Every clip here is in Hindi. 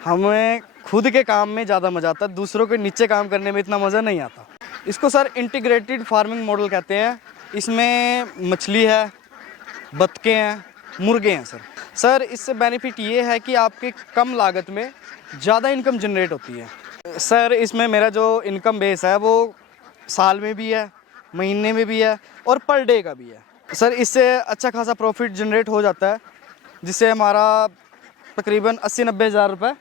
हमें खुद के काम में ज़्यादा मज़ा आता है, दूसरों के नीचे काम करने में इतना मज़ा नहीं आता। इसको सर इंटीग्रेटेड फार्मिंग मॉडल कहते हैं। इसमें मछली है, बतखें हैं, मुर्गे हैं सर। सर इससे बेनिफिट ये है कि आपकी कम लागत में ज़्यादा इनकम जनरेट होती है। सर इसमें मेरा जो इनकम बेस है वो साल में भी है, महीने में भी है और पर डे का भी है। सर इससे अच्छा खासा प्रॉफिट जनरेट हो जाता है, जिससे हमारा तकरीबन 80-90 हज़ार रुपये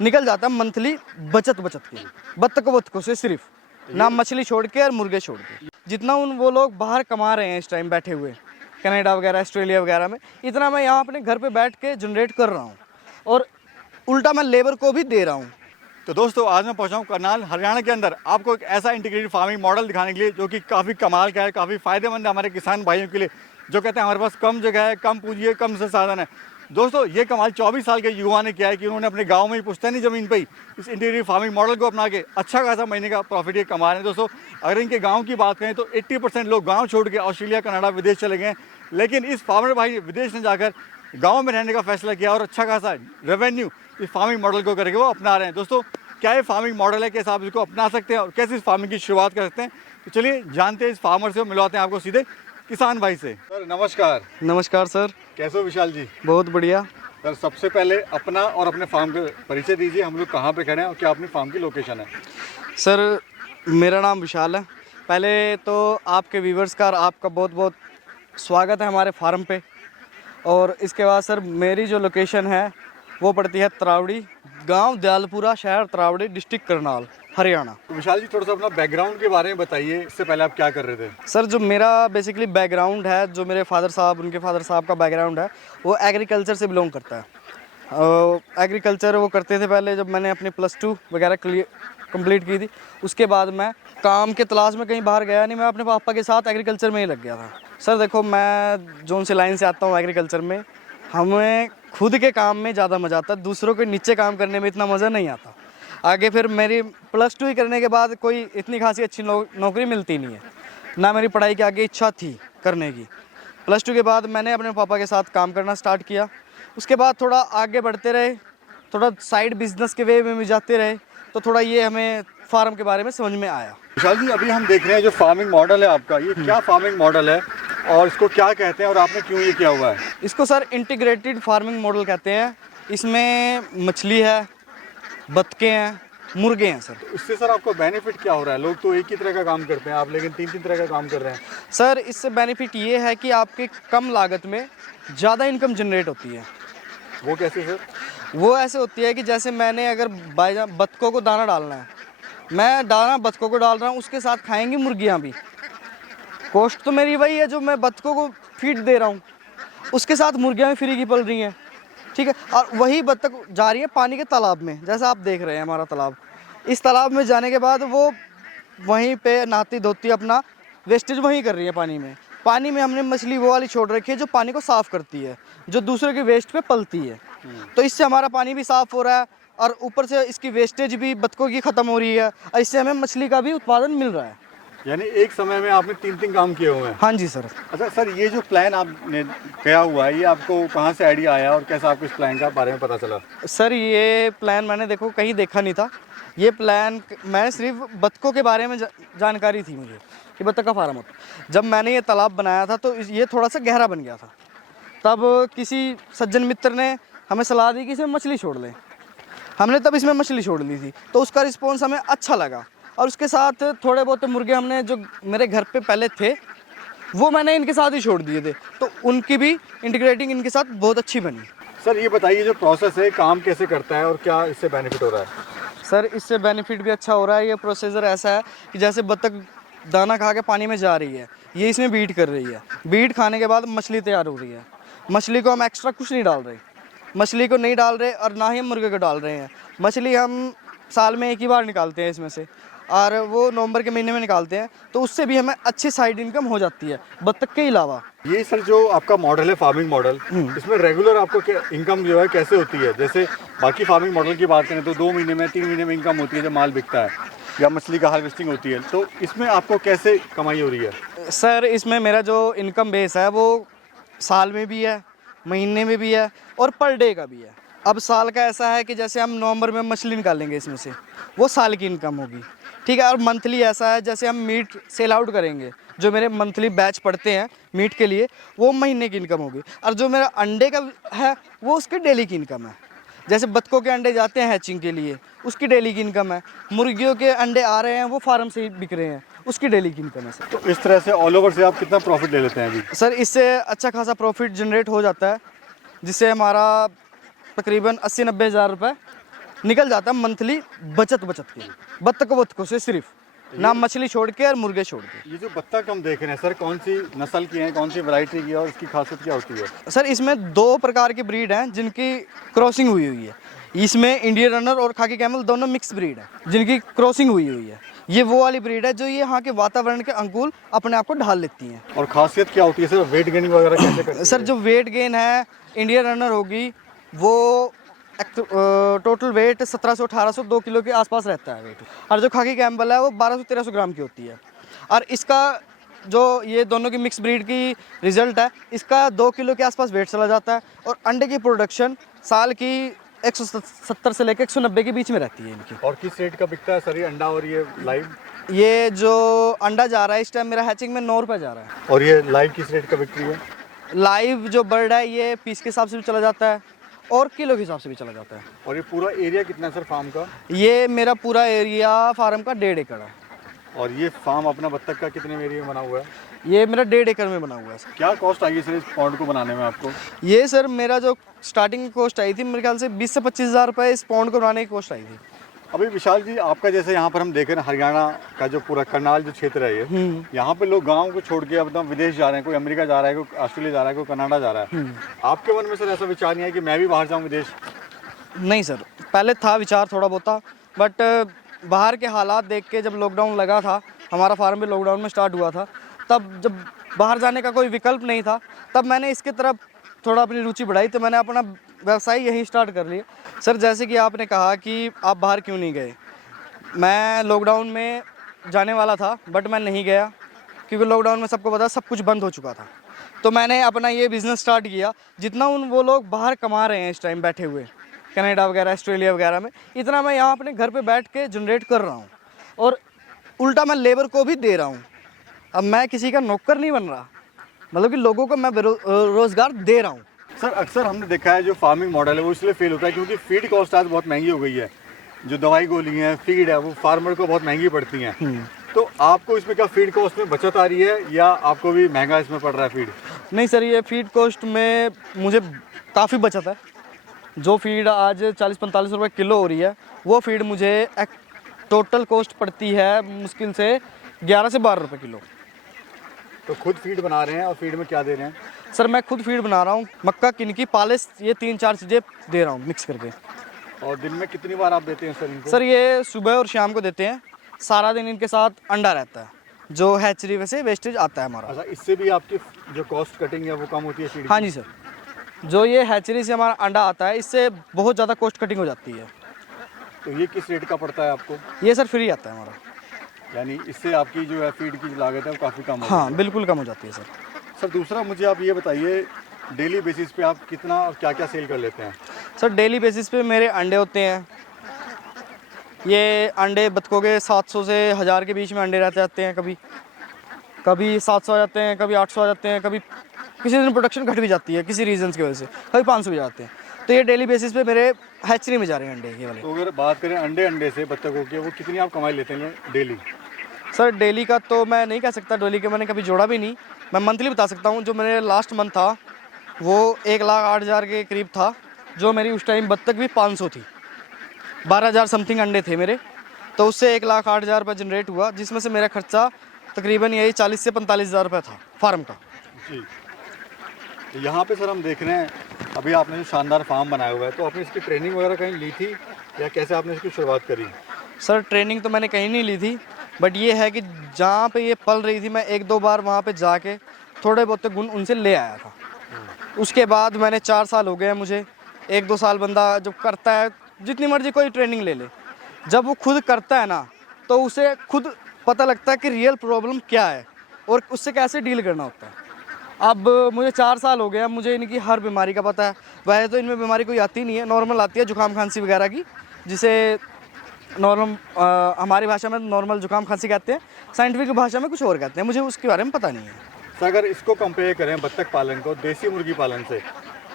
निकल जाता है मंथली बचत के लिए, बत्तखों से सिर्फ, ना मछली छोड़ के और मुर्गे छोड़ के। जितना वो लोग बाहर कमा रहे हैं इस टाइम बैठे हुए, कनाडा वगैरह, ऑस्ट्रेलिया वगैरह में, इतना मैं यहाँ अपने घर पे बैठ के जनरेट कर रहा हूँ और उल्टा मैं लेबर को भी दे रहा हूँ। तो दोस्तों आज मैं पहुंचा हूं करनाल हरियाणा के अंदर आपको एक ऐसा इंटीग्रेटेड फार्मिंग मॉडल दिखाने के लिए जो कि काफ़ी कमाल का है, काफ़ी फ़ायदेमंद है हमारे किसान भाइयों के लिए जो कहते हैं हमारे पास कम जगह है, कम पूंजी है, कम संसाधन है। दोस्तों ये कमाल 24 साल के युवा ने किया है कि उन्होंने अपने गांव में ही पुश्तैनी ज़मीन पे ही इस इंटीग्रेटेड फार्मिंग मॉडल को अपना के अच्छा खासा महीने का प्रॉफिट ये कमा रहे हैं। दोस्तों अगर इनके गाँव की बात करें तो 80% लोग गाँव छोड़ के ऑस्ट्रेलिया, कनाडा, विदेश चले गए, लेकिन इस फार्मर भाई ने विदेश में जाकर गाँव में रहने का फैसला किया और अच्छा खासा रेवेन्यू इस फार्मिंग मॉडल को करके वो अपना रहे हैं। दोस्तों क्या ये फार्मिंग मॉडल है, कैसे आप इसको अपना सकते हैं और कैसे इस फार्मिंग की शुरुआत कर सकते हैं, तो चलिए जानते हैं इस फार्मर से, मिलवाते हैं आपको सीधे किसान भाई से। सर नमस्कार। नमस्कार सर। कैसे हो विशाल जी? बहुत बढ़िया सर। सबसे पहले अपना और अपने फार्म का परिचय दीजिए, हम लोग कहाँ पे खड़े हैं और क्या अपनी फार्म की लोकेशन है? सर। मेरा नाम विशाल है। पहले तो आपके व्यूवर्स का और आपका बहुत बहुत स्वागत है हमारे फार्म पे। और इसके बाद सर मेरी जो लोकेशन है वो पड़ती है तरावड़ी, गांव दयालपुरा, शहर तरावड़ी, डिस्ट्रिक्ट करनाल, हरियाणा। तो विशाल जी थोड़ा सा अपना बैकग्राउंड के बारे में बताइए, इससे पहले आप क्या कर रहे थे? सर जो मेरा बेसिकली बैकग्राउंड है, जो मेरे फादर साहब, उनके फादर साहब का बैकग्राउंड है वो एग्रीकल्चर से बिलोंग करता है। एग्रीकल्चर वो करते थे पहले। जब मैंने अपनी +2 वगैरह कंप्लीट की थी, उसके बाद मैं काम के तलाश में कहीं बाहर गया नहीं, मैं अपने पापा के साथ एग्रीकल्चर में ही लग गया था। सर देखो मैं जोन से लाइन से आता हूँ एग्रीकल्चर में, हमें खुद के काम में ज़्यादा मज़ा आता है, दूसरों के नीचे काम करने में इतना मज़ा नहीं आता। आगे फिर मेरी +2 ही करने के बाद कोई इतनी खासी अच्छी नौकरी मिलती नहीं है, ना मेरी पढ़ाई की आगे इच्छा थी करने की। +2 के बाद मैंने अपने पापा के साथ काम करना स्टार्ट किया। उसके बाद थोड़ा आगे बढ़ते रहे, थोड़ा साइड बिजनेस के वे में भी जाते रहे, तो थोड़ा ये हमें फार्म के बारे में समझ में आया। विशाल जी अभी हम देख रहे हैं जो फार्मिंग मॉडल है आपका, ये क्या फार्मिंग मॉडल है और इसको क्या कहते हैं और आपने क्यों ये किया हुआ है? इसको सर इंटीग्रेटेड फार्मिंग मॉडल कहते हैं। इसमें मछली है, बतखें हैं, मुर्गे हैं सर। तो इससे सर आपको बेनिफिट क्या हो रहा है? लोग तो एक ही तरह का काम करते हैं, आप लेकिन 3-3 तरह का काम कर रहे हैं। सर इससे बेनिफिट ये है कि आपकी कम लागत में ज़्यादा इनकम जनरेट होती है। वो कैसे सर? वो ऐसे होती है कि जैसे मैंने अगर बतखों को दाना डालना है, मैं दाना बतखों को डाल रहा हूँ, उसके साथ खाएंगी मुर्गियाँ भी। कॉस्ट तो मेरी वही है, जो मैं बतखों को फीड दे रहा हूँ, उसके साथ मुर्गियाँ भी फ्री की पल रही हैं, ठीक है। और वही बत्तख जा रही है पानी के तालाब में, जैसा आप देख रहे हैं हमारा तालाब। इस तालाब में जाने के बाद वो वहीं पे नहाती धोती अपना वेस्टेज वहीं कर रही है पानी में। पानी में हमने मछली वो वाली छोड़ रखी है जो पानी को साफ़ करती है, जो दूसरे के वेस्ट पे पलती है। तो इससे हमारा पानी भी साफ़ हो रहा है और ऊपर से इसकी वेस्टेज भी बतखों की ख़त्म हो रही है और इससे हमें मछली का भी उत्पादन मिल रहा है। यानी एक समय में आपने 3-3 काम किए हुए हैं? हाँ जी सर। अच्छा सर, ये जो प्लान आपने किया हुआ है, ये आपको कहाँ से आइडिया आया और कैसा आपको इस प्लान का बारे में पता चला? सर ये प्लान मैंने देखो कहीं देखा नहीं था। ये प्लान मैं सिर्फ बतखों के बारे में जानकारी थी मुझे कि बतख का फार्म होता। जब मैंने ये तालाब बनाया था तो ये थोड़ा सा गहरा बन गया था, तब किसी सज्जन मित्र ने हमें सलाह दी कि इसमें मछली छोड़ लें। हमने तब इसमें मछली छोड़ ली थी, तो उसका रिस्पॉन्स हमें अच्छा लगा और उसके साथ थोड़े बहुत मुर्गे हमने जो मेरे घर पे पहले थे वो मैंने इनके साथ ही छोड़ दिए थे, तो उनकी भी इंटीग्रेटिंग इनके साथ बहुत अच्छी बनी। सर ये बताइए जो प्रोसेस है काम कैसे करता है और क्या इससे बेनिफिट हो रहा है? सर इससे बेनिफिट भी अच्छा हो रहा है। ये प्रोसीजर ऐसा है कि जैसे बतख दाना खा के पानी में जा रही है, ये इसमें बीट कर रही है, बीट खाने के बाद मछली तैयार हो रही है। मछली को हम एक्स्ट्रा कुछ नहीं डाल रहे, मछली को नहीं डाल रहे और ना ही हम मुर्गे को डाल रहे हैं। मछली हम साल में एक ही बार निकालते हैं इसमें से, और वो नवंबर के महीने में निकालते हैं, तो उससे भी हमें अच्छी साइड इनकम हो जाती है बतख के अलावा। ये सर जो आपका मॉडल है फार्मिंग मॉडल, इसमें रेगुलर आपको इनकम जो है कैसे होती है? जैसे बाकी फार्मिंग मॉडल की बात करें तो 2 महीने में 3 महीने में इनकम होती है जब माल बिकता है या मछली का हार्वेस्टिंग होती है, तो इसमें आपको कैसे कमाई हो रही है? सर इसमें मेरा जो इनकम बेस है वो साल में भी है, महीने में भी है और पर डे का भी है। अब साल का ऐसा है कि जैसे हम नवंबर में मछली निकालेंगे इसमें से, वो साल की इनकम होगी, ठीक है। और मंथली ऐसा है जैसे हम मीट सेल आउट करेंगे, जो मेरे मंथली बैच पड़ते हैं मीट के लिए, वो महीने की इनकम होगी। और जो मेरा अंडे का है वो उसके डेली की इनकम है। जैसे बत्तखों के अंडे जाते हैं हैचिंग के लिए, उसकी डेली की इनकम है। मुर्गियों के अंडे आ रहे हैं वो फार्म से ही बिक रहे हैं, उसकी डेली की इनकम है सर। तो इस तरह से ऑल ओवर से आप कितना प्रॉफिट ले लेते हैं अभी? सर इससे अच्छा खासा प्रॉफिट जनरेट हो जाता है, जिससे हमारा तकरीबन 80-90 हज़ार रुपये निकल जाता है मंथली बचत के लिए, बत्तखों से सिर्फ, ना मछली छोड़ के और मुर्गे छोड़ के। ये जो बत्तख हम देख रहे हैं सर, कौन सी नस्ल की हैं, कौन सी वैरायटी की है और इसकी खासियत क्या होती है? सर इसमें 2 प्रकार की ब्रीड हैं जिनकी क्रॉसिंग हुई है। इसमें इंडियन रनर और खाकी कैमल दोनों मिक्स ब्रीड है जिनकी क्रॉसिंग हुई है। ये वो वाली ब्रीड है जो ये यहाँ के वातावरण के अनुकूल अपने आप को ढाल लेती हैं। और खासियत क्या होती है सर, वेट गेनिंग वगैरह कैसे करती है? सर जो वेट गेन है, इंडियन रनर होगी वो टोटल वेट 1700-1800 2 किलो के आसपास रहता है वेट। और जो खाकी कैम्बल है वो 1200-1300 ग्राम की होती है। और इसका जो ये दोनों की मिक्स ब्रीड की रिजल्ट है, इसका 2 किलो के आसपास वेट चला जाता है। और अंडे की प्रोडक्शन साल की 170 से लेकर 190 के बीच में रहती है इनकी। और किस रेट का बिकता है सर ये अंडा और ये लाइव? ये जो अंडा जा रहा है इस टाइम मेरा हैचिंग में 9 रुपये जा रहा है। और ये लाइव किस रेट का बिक रही है? लाइव जो बर्ड है ये पीस के हिसाब से भी चला जाता है और किलो के हिसाब से भी चला जाता है। और ये पूरा एरिया कितना है सर फार्म का? ये मेरा पूरा एरिया फार्म का 1.5 एकड़ है। और ये फार्म अपना बत्तख का कितने एरिया में बना हुआ है? ये मेरा 1.5 एकड़ में बना हुआ है सर। क्या कॉस्ट आई है सर इस पॉन्ड को बनाने में आपको? ये सर मेरा जो स्टार्टिंग कॉस्ट आई थी मेरे ख्याल से 20 से 25 हज़ार रुपये इस पॉन्ड को बनाने की कॉस्ट आई थी। अभी विशाल जी, आपका जैसे यहाँ पर हम देख रहे हैं हरियाणा का जो पूरा करनाल जो क्षेत्र है ये, यहाँ पे लोग गांव को छोड़ के अपना विदेश जा रहे हैं, कोई अमेरिका जा रहा है, कोई ऑस्ट्रेलिया जा रहा है, कोई कनाडा जा रहा है। आपके मन में सर ऐसा विचार नहीं है कि मैं भी बाहर जाऊँ विदेश? नहीं सर, पहले था विचार थोड़ा बहुत था, बट बाहर के हालात देख के जब लॉकडाउन लगा था, हमारा फार्म भी लॉकडाउन में स्टार्ट हुआ था, तब जब बाहर जाने का कोई विकल्प नहीं था, तब मैंने इसकी तरफ थोड़ा अपनी रुचि बढ़ाई, तो मैंने अपना व्यवसाय यहीं स्टार्ट कर लिया। सर जैसे कि आपने कहा कि आप बाहर क्यों नहीं गए, मैं लॉकडाउन में जाने वाला था बट मैं नहीं गया, क्योंकि लॉकडाउन में सबको पता सब कुछ बंद हो चुका था। तो मैंने अपना ये बिज़नेस स्टार्ट किया। जितना वो लोग बाहर कमा रहे हैं इस टाइम बैठे हुए, कनाडा वगैरह ऑस्ट्रेलिया वगैरह में, इतना मैं यहाँ अपने घर पे बैठ के जनरेट कर रहा हूँ और उल्टा मैं लेबर को भी दे रहा हूँ। अब मैं किसी का नौकर नहीं बन रहा, मतलब कि लोगों को मैं रोज़गार दे रहा हूँ। सर अक्सर हमने देखा है जो फार्मिंग मॉडल है वो इसलिए फेल होता है क्योंकि फीड कॉस्ट आज बहुत महंगी हो गई है। जो दवाई गोली है, फीड है, वो फार्मर को बहुत महंगी पड़ती हैं। तो आपको इसमें क्या फीड कॉस्ट में बचत आ रही है या आपको भी महंगा इसमें पड़ रहा है फीड? नहीं सर, ये फीड कॉस्ट में मुझे काफ़ी बचत है। जो फीड आज 40-45 रुपये किलो हो रही है, वो फीड मुझे टोटल कॉस्ट पड़ती है मुश्किल से 11 से 12 रुपये किलो। तो खुद फीड बना रहे हैं और फीड में क्या दे रहे हैं? सर मैं खुद फीड बना रहा हूँ, मक्का, किनकी, पालिश, ये 3-4 चीज़ें दे रहा हूँ मिक्स करके। और दिन में कितनी बार आप देते हैं सर इनको? सर ये सुबह और शाम को देते हैं। सारा दिन इनके साथ अंडा रहता है, जो हैचरी वैसे वेस्टेज आता है हमारा। अच्छा, इससे भी आपकी जो कॉस्ट कटिंग है वो कम होती है फीड? हाँ जी सर, जो ये हैचरी से हमारा अंडा आता है इससे बहुत ज़्यादा कॉस्ट कटिंग हो जाती है। तो ये किस रेट का पड़ता है आपको? ये सर फ्री आता है हमारा, यानी इससे आपकी जो है फीड की लागत है वो काफ़ी कम हो हाँ बिल्कुल कम हो जाती है सर। सर दूसरा मुझे आप ये बताइए, डेली बेसिस पे आप कितना और क्या क्या सेल कर लेते हैं? सर डेली बेसिस पे मेरे अंडे होते हैं। ये अंडे बत्तखों के 700 से 1000 के बीच में अंडे रहते जाते हैं। कभी 700 आ जाते हैं, कभी 800 आ जाते हैं, कभी किसी दिन प्रोडक्शन घट भी जाती है किसी रीजंस की वजह से, कभी 500 भी जाते हैं। तो ये डेली बेसिस पे मेरे हैचरी में जा रहे हैं अंडे ये वाले। तो अगर बात करें अंडे से बत्तखों के, वो कितनी आप कमाई लेते हैं डेली? सर डेली का तो मैं नहीं कह सकता, डेली का मैंने कभी जोड़ा भी नहीं। मैं मंथली बता सकता हूँ। जो मेरे लास्ट मंथ था वो 1,08,000 के करीब था। जो मेरी उस टाइम बत्तख भी 500 थी, 12,000 समथिंग अंडे थे मेरे, तो उससे 1,08,000 रुपये जनरेट हुआ, जिसमें से मेरा खर्चा तकरीबन यही 40 से 45,000 रुपये था फार्म का। जी, तो यहाँ पे सर हम देख रहे हैं अभी आपने जो शानदार फार्म बनाया हुआ है, तो आपने इसकी ट्रेनिंग वगैरह कहीं ली थी या कैसे आपने इसकी शुरुआत करी? सर ट्रेनिंग तो मैंने कहीं नहीं ली थी, बट ये है कि जहाँ पे ये पल रही थी मैं 1-2 बार वहाँ पे जाके थोड़े बहुत गुण उनसे ले आया था। उसके बाद मैंने 4 साल हो गए हैं मुझे। 1-2 साल बंदा जब करता है, जितनी मर्जी कोई ट्रेनिंग ले ले, जब वो खुद करता है ना तो उसे खुद पता लगता है कि रियल प्रॉब्लम क्या है और उससे कैसे डील करना होता है। अब मुझे 4 साल हो गया, मुझे इनकी हर बीमारी का पता है। वैसे तो इनमें बीमारी कोई आती नहीं है, नॉर्मल आती है जुकाम खांसी वगैरह की, जिसे नॉर्मल हमारी भाषा में नॉर्मल जुकाम खांसी कहते हैं, साइंटिफिक भाषा में कुछ और कहते हैं, मुझे उसके बारे में पता नहीं है। सर अगर इसको कंपेयर करें बत्तख पालन को देसी मुर्गी पालन से,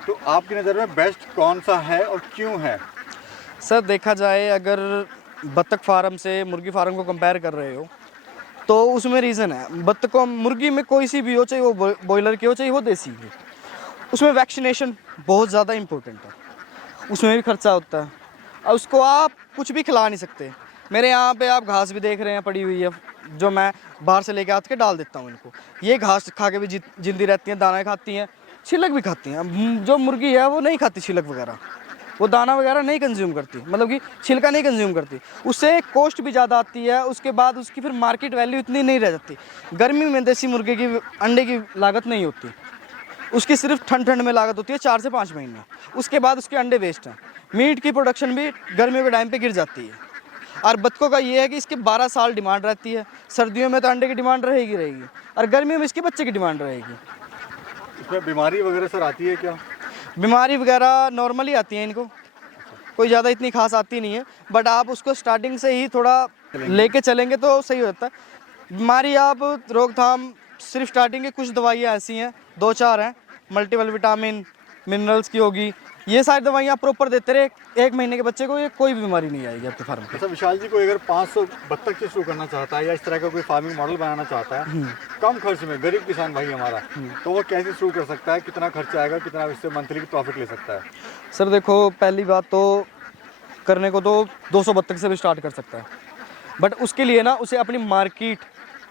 तो आपकी नज़र में बेस्ट कौन सा है और क्यों है? सर देखा जाए, अगर बत्तख फार्म से मुर्गी फार्म को कंपेयर कर रहे हो तो उसमें रीज़न है। बत्तखों मुर्गी में कोई सी भी हो, चाहे वो बॉयलर की हो चाहे वो देसी हो, उसमें वैक्सीनेशन बहुत ज़्यादा इम्पोर्टेंट है, उसमें भी खर्चा होता है और उसको आप कुछ भी खिला नहीं सकते। मेरे यहाँ पे आप घास भी देख रहे हैं पड़ी हुई है, जो मैं बाहर से लेके आके के डाल देता हूँ इनको। ये घास खा के भी जिंदी रहती हैं, दाना खाती हैं, छिलक भी खाती हैं। जो मुर्गी है वो नहीं खाती छिलक वगैरह, वो दाना वगैरह नहीं कंज्यूम करती, मतलब कि छिलका नहीं कंज्यूम करती। उससे कॉस्ट भी ज़्यादा आती है, उसके बाद उसकी फिर मार्केट वैल्यू इतनी नहीं रह जाती। गर्मी में देसी मुर्गे की अंडे की लागत नहीं होती, उसकी सिर्फ ठंड में लागत होती है 4 से 5 महीने, उसके बाद उसके अंडे वेस्ट हैं। मीट की प्रोडक्शन भी गर्मियों के टाइम पे गिर जाती है। और बत्तखों का ये है कि इसके 12 साल डिमांड रहती है, सर्दियों में तो अंडे की डिमांड रहेगी और गर्मियों में इसके बच्चे की डिमांड रहेगी। इसमें बीमारी वगैरह सर आती है क्या? बीमारी वगैरह नॉर्मली आती है इनको, कोई ज़्यादा इतनी खास आती नहीं है, बट आप उसको स्टार्टिंग से ही थोड़ा लेके चलेंगे तो सही होता है। बीमारी आप रोकथाम सिर्फ स्टार्टिंग की कुछ दवाइयाँ ऐसी हैं, 2-4 हैं, मल्टीपल विटामिन मिनरल्स की होगी, ये सारी दवाइयाँ प्रॉपर देते रहे, 1 महीने के बच्चे को ये कोई बीमारी नहीं आएगी आपके फार्म पे। अच्छा विशाल जी, कोई अगर 500 बत्तख से शुरू करना चाहता है या इस तरह का कोई फार्मिंग मॉडल बनाना चाहता है कम खर्च में, गरीब किसान भाई हमारा, तो वो कैसे शुरू कर सकता है? कितना खर्चा आएगा, कितना इससे मंथली प्रॉफिट ले सकता है? सर देखो, पहली बात तो करने को तो 200 बत्तख से भी स्टार्ट कर सकता है, बट उसके लिए ना उसे अपनी मार्केट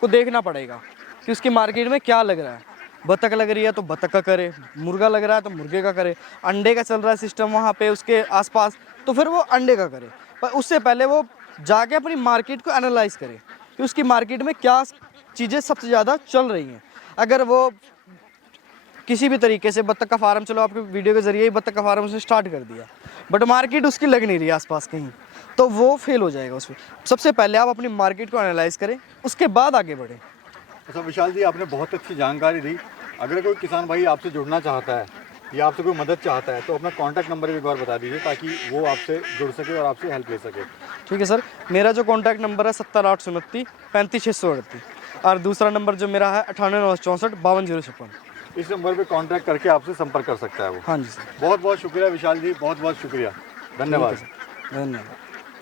को देखना पड़ेगा कि उसकी मार्केट में क्या लग रहा है। बत्तख लग रही है तो बत्तख का करे, मुर्गा लग रहा है तो मुर्गे का करे, अंडे का चल रहा है सिस्टम वहाँ पे उसके आसपास तो फिर वो अंडे का करे। पर उससे पहले वो जाके अपनी मार्केट को एनालाइज करे कि उसकी मार्केट में क्या चीज़ें सबसे ज़्यादा चल रही हैं। अगर वो किसी भी तरीके से बत्तख का फार्म, चलो आपके वीडियो के जरिए ही बत्तख का फार्म उसने स्टार्ट कर दिया, बट मार्केट उसकी लग नहीं रही आसपास कहीं, तो वो फेल हो जाएगा उसमें। सबसे पहले आप अपनी मार्केट को एनालाइज करें, उसके बाद आगे बढ़ें। अच्छा विशाल जी, आपने बहुत अच्छी जानकारी दी। अगर कोई किसान भाई आपसे जुड़ना चाहता है या आपसे कोई मदद चाहता है तो अपना कॉन्टैक्ट नंबर भी एक बार बता दीजिए ताकि वो आपसे जुड़ सके और आपसे हेल्प ले सके। ठीक है सर, मेरा जो कॉन्टैक्ट नंबर है 70 829 35 638 और दूसरा नंबर जो मेरा है 98 964 52 056। इस नंबर पे कांटेक्ट करके आपसे संपर्क कर सकता है वो। हाँ जी सर, बहुत बहुत शुक्रिया विशाल जी, बहुत बहुत शुक्रिया, धन्यवाद। धन्यवाद।